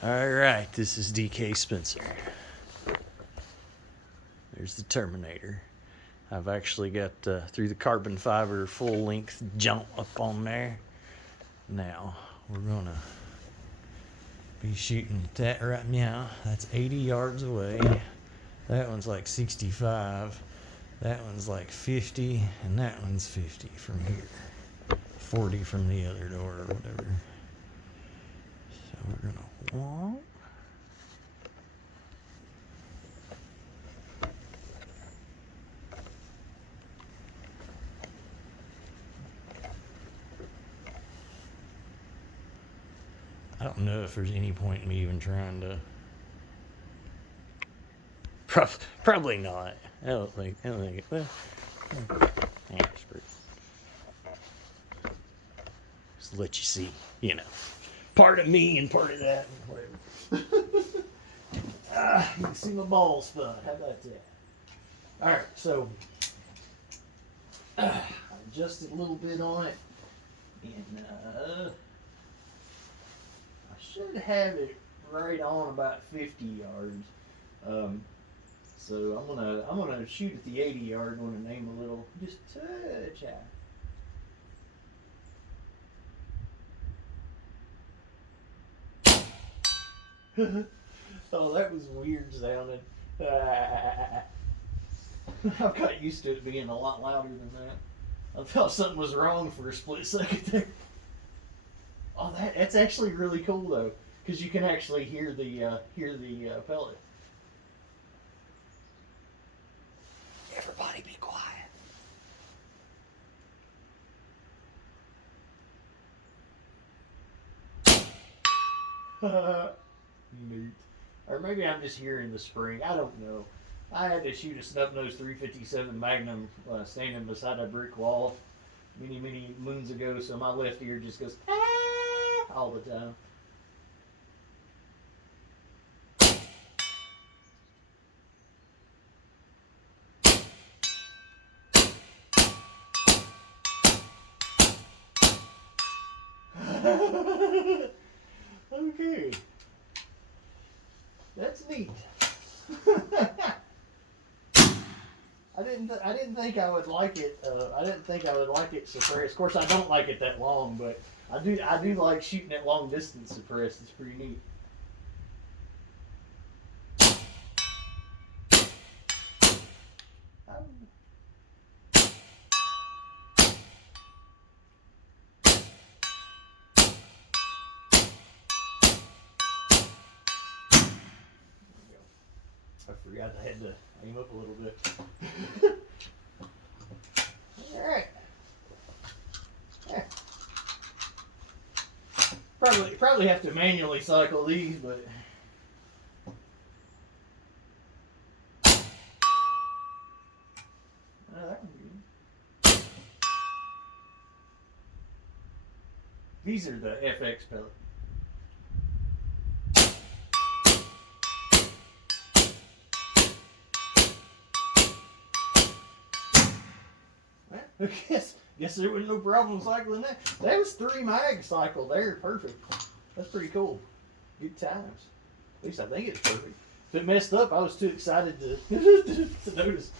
All right, this is DK Spencer. There's the Terminator. I've actually got through the carbon fiber full length jump up on there. Now we're gonna be shooting at that right now. That's 80 yards away. That one's like 65. That one's like 50, and that one's 50 from here. 40 from the other door or whatever. So we're gonna walk. I don't know if there's any point in me even trying to. Probably not. I don't think it. Well, just let you see, part of me and part of that. Whatever. You can see my ball spot. How about that? All right, so I adjusted a little bit on it, and I should have it right on about 50 yards. So I'm gonna shoot at the 80 yard one and aim a little, just touch out. Oh, that was weird sounding. I've got used to it being a lot louder than that. I thought something was wrong for a split second there. Oh, that's actually really cool though, because you can actually hear the pellet. Everybody be quiet. Neat. Or maybe I'm just hearing the spring. I don't know. I had to shoot a snub-nosed 357 Magnum standing beside a brick wall many moons ago, so my left ear just goes ah all the time. Okay, that's neat. I didn't think I would like it. I didn't think I would like it suppressed. Of course, I don't like it that long, but I do like shooting at long distance suppressed. It's pretty neat. I forgot I had to aim up a little bit. Alright. Yeah. Probably have to manually cycle these, but that one's good. These are the FX pellet. Guess there was no problem cycling that. That was 3 mag cycle there, perfect. That's pretty cool. Good times. At least I think it's perfect. If it messed up, I was too excited to notice.